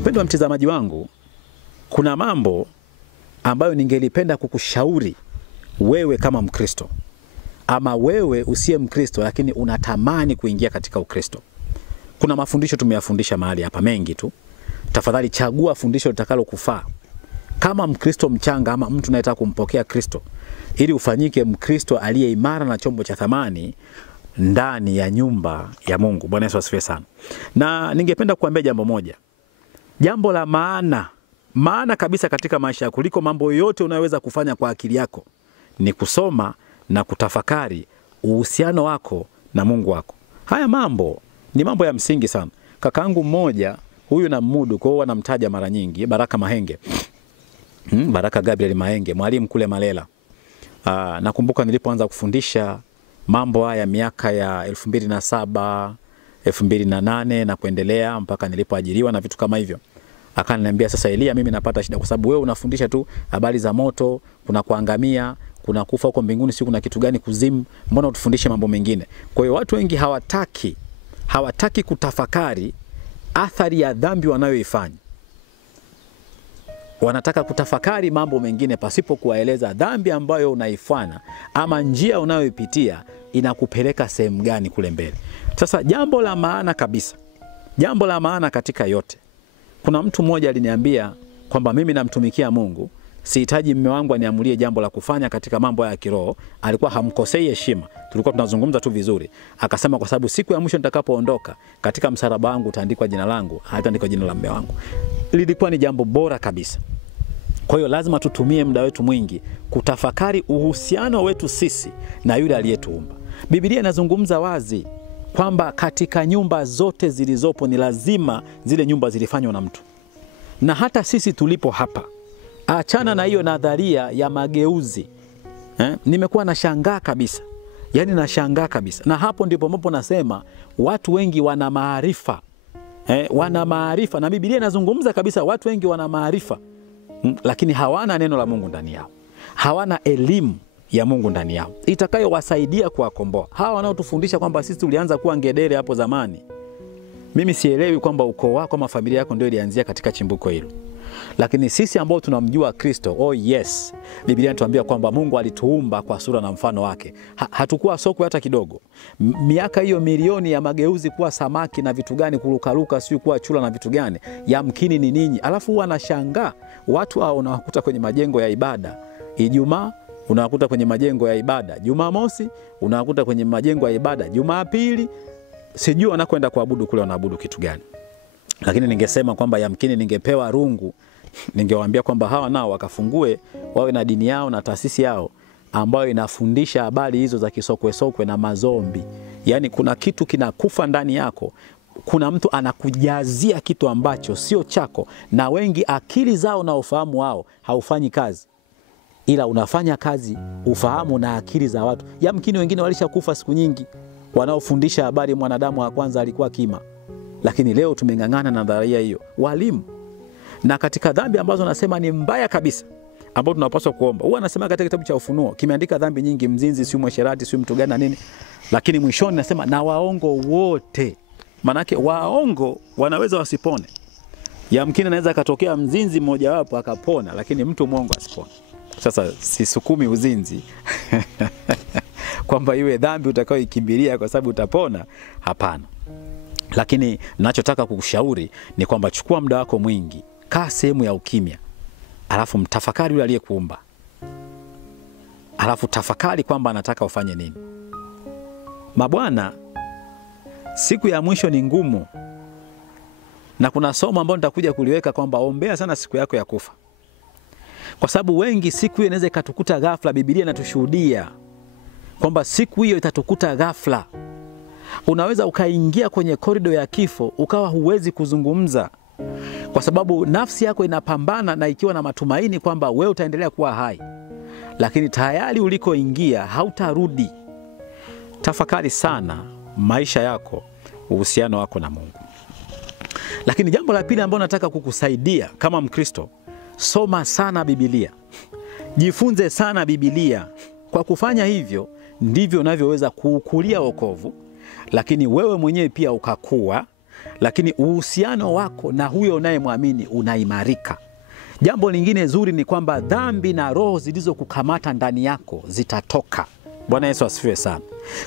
Mpendwa mtazamaji wangu, kuna mambo ambayo ningelipenda kukushauri wewe kama Mkristo, ama wewe usiye Mkristo lakini unatamani kuingia katika Ukristo. Kuna mafundisho tumeyafundisha mahali hapa mengi tu. Tafadhali chagua fundisho litakalo kufaa kama Mkristo mchanga ama mtu anayetaka kumpokea Kristo, ili ufanyike Mkristo aliye imara na chombo cha thamani ndani ya nyumba ya Mungu. Bwana Yesu asifiwe sana. Na ningependa kukuambia jambo moja. Jambo la maana kabisa katika maisha kuliko mambo yote unayoweza kufanya kwa akili yako ni kusoma na kutafakari uhusiano wako na Mungu wako. Haya mambo ni mambo ya msingi sana. Kakaangu mmoja, huyu na mudu kwa hiyo anamtaja mara nyingi, Baraka Mahenge. Baraka Gabriel Mahenge, mwalimu kule Malela. Nakumbuka nilipoanza kufundisha mambo haya miaka ya 2007, 2008 na kuendelea mpaka nilipoajiriwa na vitu kama hivyo. Akaniambia, sasa Elia, mimi napata shida kwa sababu wewe unafundisha tu habari za moto, kuna kuangamia, kuna kufa huko mbinguni, si kuna kitu gani kuzimu, mbona utufundishe mambo mengine? Kwa hiyo watu wengi hawataki kutafakari athari ya dhambi wanayoifanya. Wanataka kutafakari mambo mengine pasipo kuwaeleza dhambi ambayo unaifanya ama njia unayoipitia inakupeleka sehemu gani kule mbele. Sasa jambo la maana kabisa, jambo la maana katika yote. Kuna mtu mmoja aliniambia kwamba mimi namtumikia Mungu, sihitaji mume wangu aniamulie jambo la kufanya katika mambo ya kiroho. Alikuwa hamkosei heshima, tulikuwa tunazungumza tu vizuri. Akasema kwa sababu siku ya mwisho nitakapoondoka, katika msalaba wangu utaandikwa jina langu, hataandikwa jina la mume wangu. Lilikuwa ni jambo bora kabisa. Kwa hiyo lazima tutumie muda wetu mwingi kutafakari uhusiano wetu sisi na yule aliyetuumba. Biblia inazungumza wazi kwamba katika nyumba zote zilizopo ni lazima zile nyumba zilifanywa na mtu. Na hata sisi tulipo hapa, achana na hiyo nadharia ya mageuzi. Nimekuwa nashangaa kabisa. Yaani nashangaa kabisa. Na hapo ndipo ambapo nasema watu wengi wana maarifa. Wana maarifa, na Biblia inazungumza kabisa watu wengi wana maarifa. Lakini hawana neno la Mungu ndani yao. Hawana elimu ya Mungu ndani yao itakayowasaidia kuwakomboa. Hawa wanaotufundisha kwamba sisi tulianza kuwa ngedere hapo zamani. Mimi sielewi kwamba ukoo wako ama familia yako ndio ilianzia katika chimbuko hilo. Lakini sisi ambao tunamjua Kristo, oh yes, Biblia inatuambia kwamba Mungu alituumba kwa sura na mfano wake. Hatukuwa sokwe hata kidogo. Miaka hiyo milioni ya mageuzi kuwa samaki na vitu gani, kurukaruka, sio kuwa chula na vitu gani, yamkini ni ninyi. Alafu wanashangaa watu hao unawakuta kwenye majengo ya ibada Ijumaa, unawakuta kwenye majengo ya ibada Jumamosi, unawakuta kwenye majengo ya ibada Jumapili. Sijui wanakwenda kuabudu kule wanaabudu kitu gani. Lakini ningesema kwamba yamkini ningepewa rungu, ningewaambia kwamba hawa nao wakafungue, wawe na dini yao na taasisi yao ambayo inafundisha habari hizo za kisokwe na mazombi. Yaani kuna kitu kinakufa ndani yako. Kuna mtu anakujazia kitu ambacho sio chako, na wengi akili zao na ufahamu wao haufanyi kazi. Ila unafanya kazi ufahamu na akili za watu. Yamkini wengine walishakufa siku nyingi, wanaofundisha habari mwanadamu wa kwanza alikuwa kima. Lakini leo tumengangana na nadharia hiyo. Walimu. Na katika dhambi ambazo nasema ni mbaya kabisa, ambao tunapaswa kuomba. Huwa anasema katika kitabu cha Ufunuo, kimeandika dhambi nyingi, mzinzi, si mwasherati, si mtu gani na nini. Lakini mwishoni nasema na waongo wote. Manake waongo wanaweza wasipone. Yamkini anaweza katokea mzinzi mmoja wapo akapona, lakini mtu mwongo asipone. Sasa sisukumi uzinzi kwamba iwe dhambi utakayoikimbilia kwa sababu utapona, hapana. Lakini ninachotaka kukushauri ni kwamba chukua muda wako mwingi, kaa sehemu ya ukimya, alafu mtafakari yule aliyekuumba. Alafu tafakari kwamba anataka ufanye nini. Mabwana, siku ya mwisho ni ngumu. Na kuna somo ambalo nitakuja kuliweka kwamba ombea sana siku yako ya kufa. Kwa sababu wengi siku hiyo inaweza ikatukuta ghafla. Biblia inatushuhudia kwamba siku hiyo itatukuta ghafla. Unaweza ukaingia kwenye korido ya kifo ukawa huwezi kuzungumza, kwa sababu nafsi yako inapambana na ikiwa na matumaini kwamba wewe utaendelea kuwa hai, lakini tayari ulikoingia hautarudi. Tafakari sana maisha yako, uhusiano wako na Mungu. Lakini jambo la pili ambalo nataka kukusaidia kama Mkristo, soma sana Biblia. Jifunze sana Biblia. Kwa kufanya hivyo ndivyo unavyoweza kuukulia wokovu, lakini wewe mwenyewe pia ukakua, lakini uhusiano wako na huyo unayemwamini unaimarika. Jambo lingine zuri ni kwamba dhambi na roho zilizokukamata ndani yako zitatoka. Bwana Yesu asifiwe sana.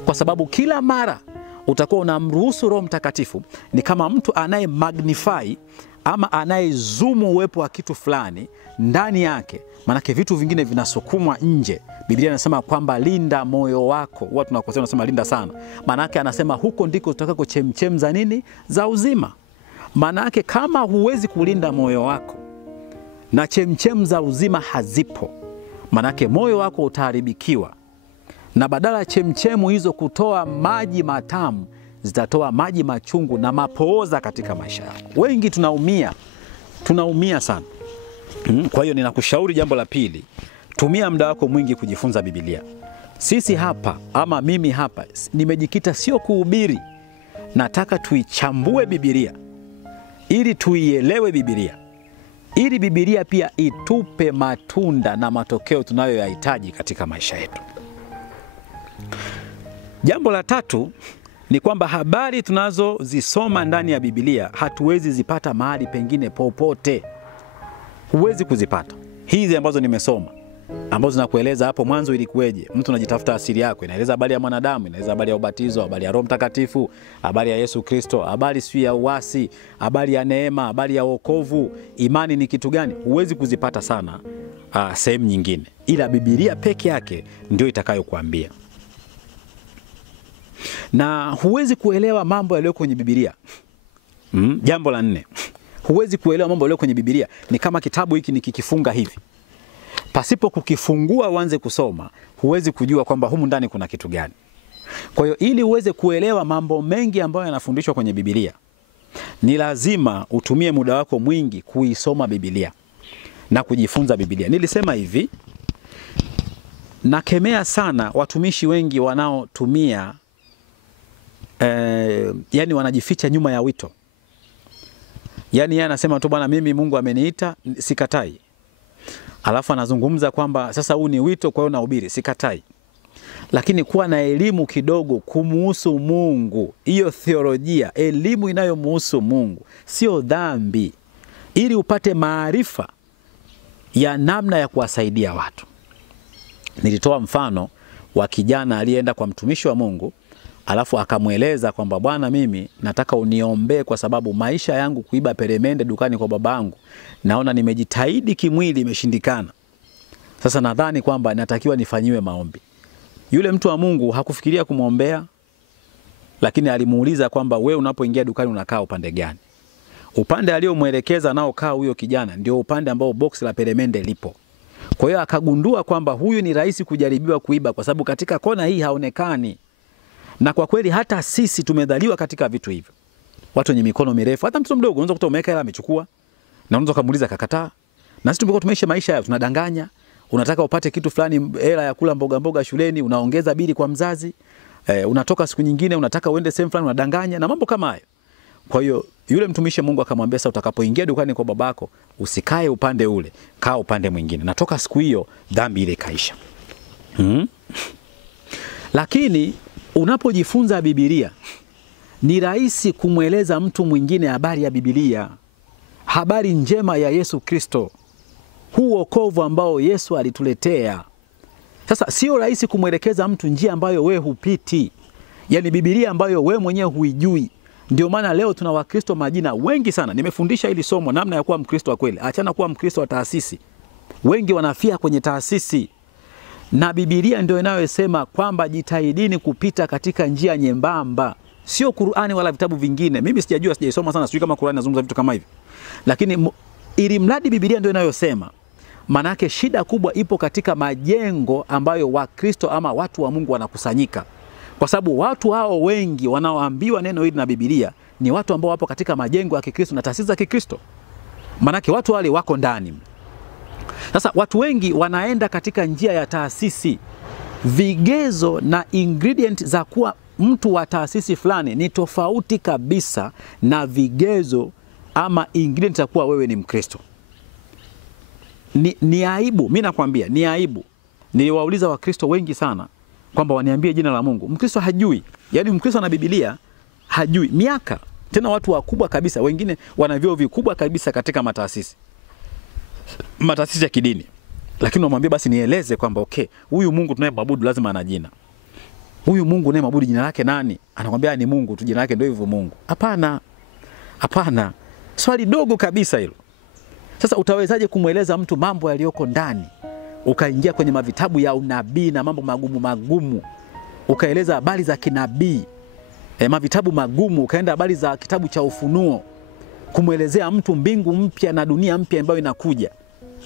Kwa sababu kila mara utakuwa unamruhusu Roho Mtakatifu, ni kama mtu anaye magnify ama anaye zoom uwepo wa kitu fulani ndani yake, manake vitu vingine vinasukumwa nje. Biblia inasema kwamba linda moyo wako. Watu tunakosea tunasema linda sana. Manake anasema huko ndiko utakako chemchem za nini? Za uzima. Manake kama huwezi kulinda moyo wako na chemchem za uzima hazipo, manake moyo wako utaharibikiwa. Na badala ya chemchemu hizo kutoa maji matamu, zitatoa maji machungu na mapooza katika maisha yako. Wengi tunaumia sana. Kwa hiyo ninakushauri jambo la pili, tumia muda wako mwingi kujifunza Biblia. Sisi hapa ama mimi hapa nimejikita sio kuhubiri, nataka tuichambue Biblia ili tuielewe Biblia, ili Biblia pia itupe matunda na matokeo tunayoyahitaji katika maisha yetu. Jambo la tatu ni kwamba habari tunazozisoma ndani ya Biblia hatuwezi zipata mahali pengine popote. Huwezi kuzipata. Hizi ambazo nimesoma, ambazo nakueleza hapo mwanzo ilikuweje, mtu anajitafuta asili yako, inaeleza habari ya mwanadamu, inaeleza habari ya ubatizo, habari ya Roho Mtakatifu, habari ya Yesu Kristo, habari si ya uasi, habari ya neema, habari ya wokovu, imani ni kitu gani, huwezi kuzipata sana sehemu nyingine. Ila Biblia peke yake ndio itakayokuambia. Na huwezi kuelewa mambo yaliyo kwenye Biblia. Jambo la 4. Huwezi kuelewa mambo yaliyo kwenye Biblia. Ni kama kitabu hiki nikikifunga hivi, pasipo kukifungua uanze kusoma, huwezi kujua kwamba humu ndani kuna kitu gani. Kwa hiyo ili uweze kuelewa mambo mengi ambayo yanafundishwa kwenye Biblia, ni lazima utumie muda wako mwingi kuisoma Biblia na kujifunza Biblia. Nilisema hivi, nakemea sana watumishi wengi wanaotumia yani wanajificha nyuma ya wito. Yani yeye anasema tu bwana, mimi Mungu ameniita, sikatai. Alafu anazungumza kwamba sasa huu ni wito, kwa hiyo nahubiri, sikatai. Lakini kuwa na elimu kidogo kumuhusu Mungu, hiyo theolojia, elimu inayomuhusu Mungu, sio dhambi, ili upate maarifa ya namna ya kuwasaidia watu. Nilitoa mfano wa kijana aliyeenda kwa mtumishi wa Mungu, alafu akamweleza kwamba bwana, mimi nataka uniombee kwa sababu maisha yangu kuiba peremende dukani kwa babangu, naona nimejitahidi kimwili imeshindikana. Sasa nadhani kwamba natakiwa nifanyiwe maombi. Yule mtu wa Mungu hakufikiria kumwombea, lakini alimuuliza kwamba wewe unapoingia dukani unakaa upande gani? Upande aliomuelekeza nao kaa huyo kijana ndio upande ambao box la peremende lipo. Kwa hiyo akagundua kwamba huyu ni rahisi kujaribiwa kuiba kwa sababu katika kona hii haonekani. Na kwa kweli hata sisi tumedhaliwa katika vitu hivyo. Watu wenye mikono mirefu, hata mtoto mdogo unaweza kutoa umeweka hela amechukua, na unaweza kumuuliza kakataa. Na sisi tumekuwa tumeishi maisha hayo, tunadanganya. Unataka upate kitu fulani, hela ya kula mboga mboga shuleni, unaongeza bili kwa mzazi. Unatoka siku nyingine unataka uende sehemu fulani, unadanganya na mambo kama hayo. Kwa hiyo yule mtumishi Mungu akamwambia, sasa utakapoingia dukani kwa babako usikae upande ule, kaa upande mwingine. Na toka siku hiyo dhambi ile kaisha. Lakini unapojifunza Biblia, ni rahisi kumweleza mtu mwingine habari ya Biblia, habari njema ya Yesu Kristo, huu wokovu ambao Yesu alituletea. Sasa sio rahisi kumwelekeza mtu njia ambayo wewe hupiti, yani Biblia ambayo wewe mwenyewe huijui. Ndio maana leo tuna Wakristo majina wengi sana. Nimefundisha hili somo namna ya kuwa Mkristo wa kweli. Achana kuwa Mkristo wa taasisi. Wengi wanafia kwenye taasisi. Na Biblia ndio inayosema kwamba jitahidini kupita katika njia nyembamba. Sio Qur'ani wala vitabu vingine. Mimi sijajua, sijaisoma sana, sijui kama Qur'ani inazungumza vitu kama hivi. Lakini ili mradi Biblia ndio inayosema, manake shida kubwa ipo katika majengo ambayo Wakristo ama watu wa Mungu wanakusanyika. Kwa sababu watu hao wengi wanaoambiwa neno hili na Biblia ni watu ambao wapo katika majengo ya Kikristo na taasisi za Kikristo. Manake watu wale wako ndani. Sasa watu wengi wanaenda katika njia ya taasisi. Vigezo na ingredient za kuwa mtu wa taasisi fulani ni tofauti kabisa na vigezo ama ingredient za kuwa wewe ni Mkristo. Ni aibu, mimi nakwambia, ni aibu. Niliwauliza Wakristo wengi sana kwamba waniambie jina la Mungu. Mkristo hajui. Yaani Mkristo na Biblia hajui. Miaka Tena watu wakubwa kabisa, wengine wana vyeo vikubwa kabisa katika mataasisi ya kidini. Lakini wamwambia basi nieleze kwamba okay, huyu Mungu tunayemwabudu lazima ana jina. Huyu Mungu tunayemwabudu jina lake nani? Anakuambia ni Mungu tu, jina lake ndio hivyo Mungu. Hapana. Hapana. Swali dogo kabisa hilo. Sasa utawezaje kumweleza mtu mambo yaliyoko ndani? Ukaingia kwenye mavitabu ya unabii na mambo magumu. Ukaeleza habari za kinabii. Mavitabu magumu, ukaenda habari za kitabu cha Ufunuo. Kumwelezea mtu mbingu mpya na dunia mpya ambayo inakuja.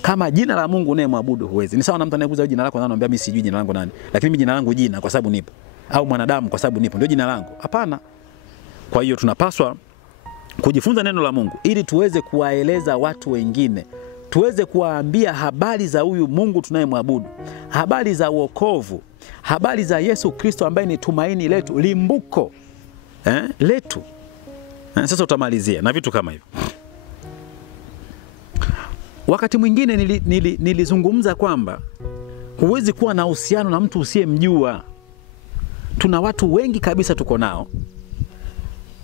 Kama jina la Mungu unayemwabudu huwezi. Ni sawa na mtu anayekuuliza jina lako nani, anamwambia mimi sijui jina langu nani. Lakini mimi jina langu jina kwa sababu nipo. Au mwanadamu kwa sababu nipo ndio jina langu. Hapana. Kwa hiyo tunapaswa kujifunza neno la Mungu ili tuweze kuwaeleza watu wengine, tuweze kuwaambia habari za huyu Mungu tunayemwabudu, habari za wokovu, habari za Yesu Kristo ambaye ni tumaini letu, limbuko letu. Sasa utamalizia na vitu kama hivyo. Wakati mwingine nilizungumza kwamba huwezi kuwa na uhusiano na mtu usiyemjua. Tuna watu wengi kabisa tuko nao,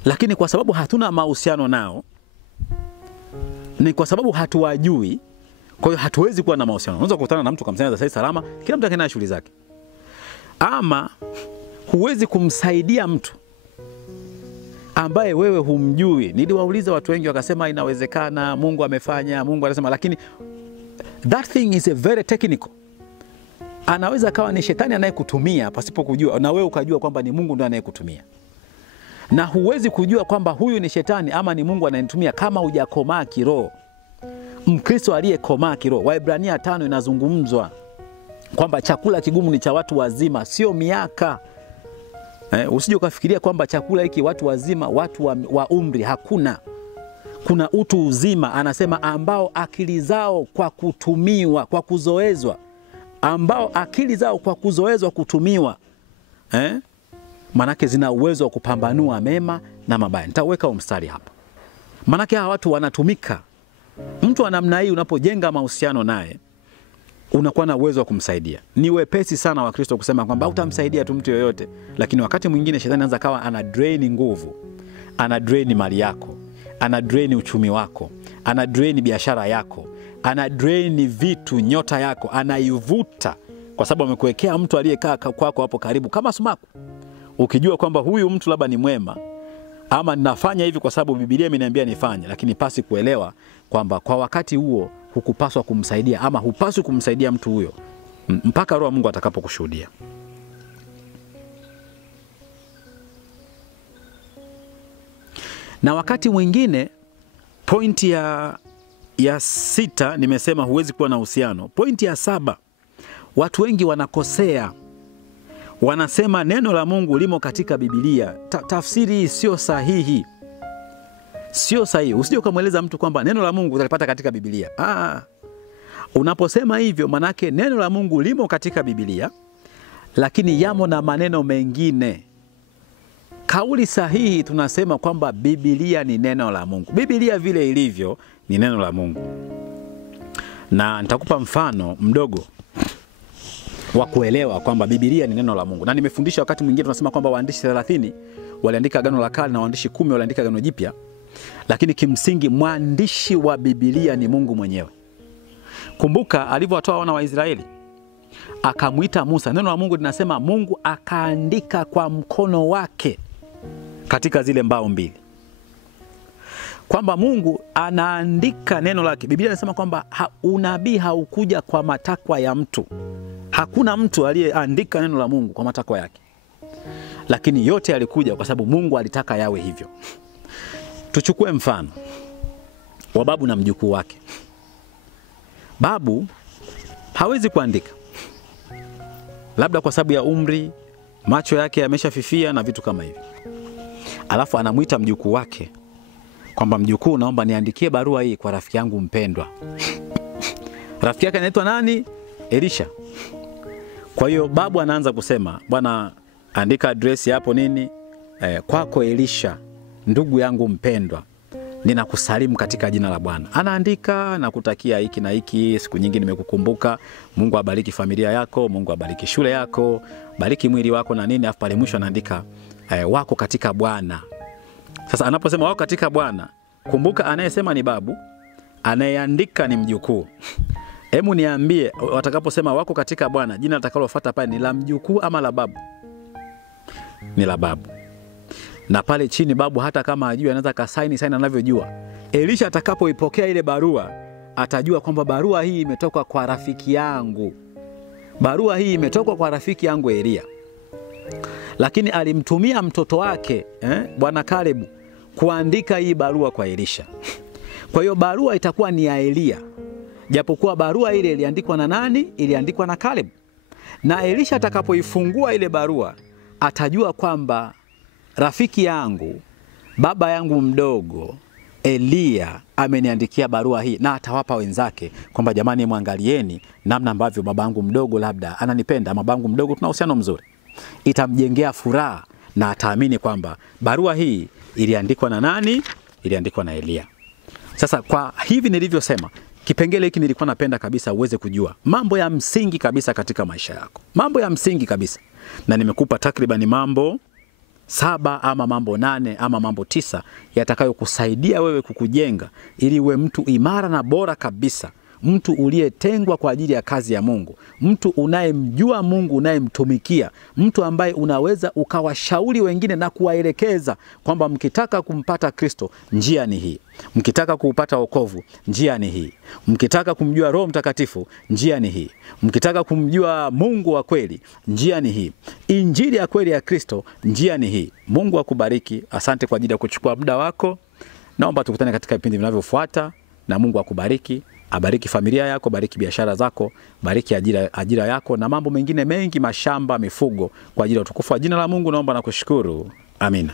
lakini kwa sababu hatuna mahusiano nao, ni kwa sababu hatuwajui, kwa hiyo hatuwezi kuwa na mahusiano. Unaweza kukutana na mtu kumsaidia za salama, kila mtu akaenda shughuli zake. Ama huwezi kumsaidia mtu ambaye wewe humjui. Niliwauliza watu wengi wakasema inawezekana, Mungu amefanya, Mungu anasema, lakini that thing is a very technical. Anaweza kawa ni shetani anayekutumia pasipo kujua, na wewe ukajua kwamba ni Mungu ndiye anayekutumia. Na huwezi kujua kwamba huyu ni shetani ama ni Mungu anayenitumia kama hujakomaa kiroho. Mkristo aliyekomaa kiroho, Waebrania 5 inazungumzwa kwamba chakula kigumu ni cha watu wazima, sio miaka. Usije ukafikiria kwamba chakula hiki watu wazima, watu wa umri, hakuna. Kuna utu uzima, anasema ambao akili zao kwa kutumiwa, kwa kuzoezwa, ambao akili zao kwa kuzoezwa kutumiwa, manake zina uwezo wa kupambanua mema na mabaya. Nitaweka mstari hapa. Manake hawa watu wanatumika. Mtu wa namna hii unapojenga mahusiano naye, unakuwa na uwezo wa kumsaidia. Ni wepesi sana wa Kristo kusema kwamba utamsaidia tu mtu yoyote, lakini wakati mwingine shetani anaanza kawa ana drain nguvu, ana drain mali yako, ana drain uchumi wako, ana drain biashara yako, ana drain vitu, nyota yako, anaivuta kwa sababu amekuwekea mtu aliyekaa kwako hapo karibu kama sumaku. Ukijua kwamba huyu mtu labda ni mwema, ama ninafanya hivi kwa sababu Biblia imeniambia nifanye, lakini pasi kuelewa kwamba kwa wakati huo hukupaswa kumsaidia ama hupaswi kumsaidia mtu huyo mpaka Roho wa Mungu atakapokushuhudia. Na wakati mwingine, pointi ya 6 nimesema huwezi kuwa na uhusiano. Pointi ya 7, watu wengi wanakosea. Wanasema neno la Mungu limo katika Biblia. Tafsiri hii sio sahihi. Sio sahihi. Usije ukamweleza mtu kwamba neno la Mungu utalipata katika Biblia. Unaposema hivyo manake neno la Mungu limo katika Biblia, lakini yamo na maneno mengine. Kauli sahihi tunasema kwamba Biblia ni neno la Mungu. Biblia vile ilivyo ni neno la Mungu. Na nitakupa mfano mdogo wa kuelewa kwamba Biblia ni neno la Mungu. Na nimefundisha wakati mwingine tunasema kwamba waandishi 30 waliandika Agano la Kale na waandishi 10 waliandika Agano Jipya. Lakini kimsingi mwandishi wa Biblia ni Mungu mwenyewe. Kumbuka alivyowatoa wana wa Israeli, akamuita Musa. Neno la Mungu linasema Mungu akaandika kwa mkono wake katika zile mbao mbili. Kwamba Mungu anaandika neno lake. Biblia inasema kwamba unabii haukuja kwa matakwa ya mtu. Hakuna mtu aliyeandika neno la Mungu kwa matakwa yake. Lakini yote yalikuja kwa sababu Mungu alitaka yawe hivyo. Tuchukue mfano wa babu na mjukuu wake. Babu hawezi kuandika, labda kwa sababu ya umri, macho yake yameshafifia na vitu kama hivi. Alafu anamuita mjukuu wake kwamba mjukuu, naomba niandikie barua hii kwa rafiki yangu mpendwa. Rafiki yake anaitwa nani? Elisha. Kwa hiyo babu anaanza kusema, bwana andika address hapo nini? Kwako Elisha, ndugu yangu mpendwa, ninakusalimu katika jina la Bwana. Anaandika na kutakia hiki na hiki, siku nyingi nimekukumbuka, Mungu abariki familia yako, Mungu abariki shule yako, bariki mwili wako na nini. Afu pale mwisho anaandika wako katika Bwana. Sasa anaposema wako katika Bwana, kumbuka anayesema ni babu, anayeandika ni mjukuu. Hebu niambie, watakaposema wako katika Bwana, jina litakalofuata pale ni la mjukuu ama la babu? Ni la babu. Na pale chini babu hata kama ajui, anaweza kasaini saini anavyojua. Elisha atakapoipokea ile barua, atajua kwamba barua hii imetoka kwa rafiki yangu. Barua hii imetoka kwa rafiki yangu Elia. Lakini alimtumia mtoto wake, Bwana Kalebu, kuandika hii barua kwa Elisha. Kwa hiyo barua itakuwa ni ya Elia. Japokuwa barua ile iliandikwa na nani? Iliandikwa na Kalebu. Na Elisha atakapoifungua ile barua, atajua kwamba rafiki yangu, baba yangu mdogo Elia ameniandikia barua hii, na atawapa wenzake kwamba jamani, mwangalieni namna ambavyo baba yangu mdogo labda ananipenda, ama baba yangu mdogo tuna uhusiano mzuri. Itamjengea furaha na ataamini kwamba barua hii iliandikwa na nani? Iliandikwa na Elia. Sasa kwa hivi nilivyosema, kipengele hiki nilikuwa napenda kabisa uweze kujua mambo ya msingi kabisa katika maisha yako. Mambo ya msingi kabisa. Na nimekupa takriban mambo 7 ama mambo 8 ama mambo 9 yatakayokusaidia wewe kukujenga ili uwe mtu imara na bora kabisa, mtu uliyetengwa kwa ajili ya kazi ya Mungu, mtu unayemjua Mungu, unayemtumikia, mtu ambaye unaweza ukawashauri wengine na kuwaelekeza kwamba mkitaka kumpata Kristo, njia ni hii. Mkitaka kuupata wokovu, njia ni hii. Mkitaka kumjua Roho Mtakatifu, njia ni hii. Mkitaka kumjua Mungu wa kweli, njia ni hii. Injili ya kweli ya Kristo, njia ni hii. Mungu akubariki. Asante kwa ajili ya kuchukua muda wako. Naomba tukutane katika vipindi vinavyofuata, na Mungu akubariki. Abariki familia yako, bariki biashara zako, bariki ajira yako na mambo mengine mengi, mashamba, mifugo, kwa ajili ya utukufu wa jina la Mungu. Naomba na kushukuru. Amina.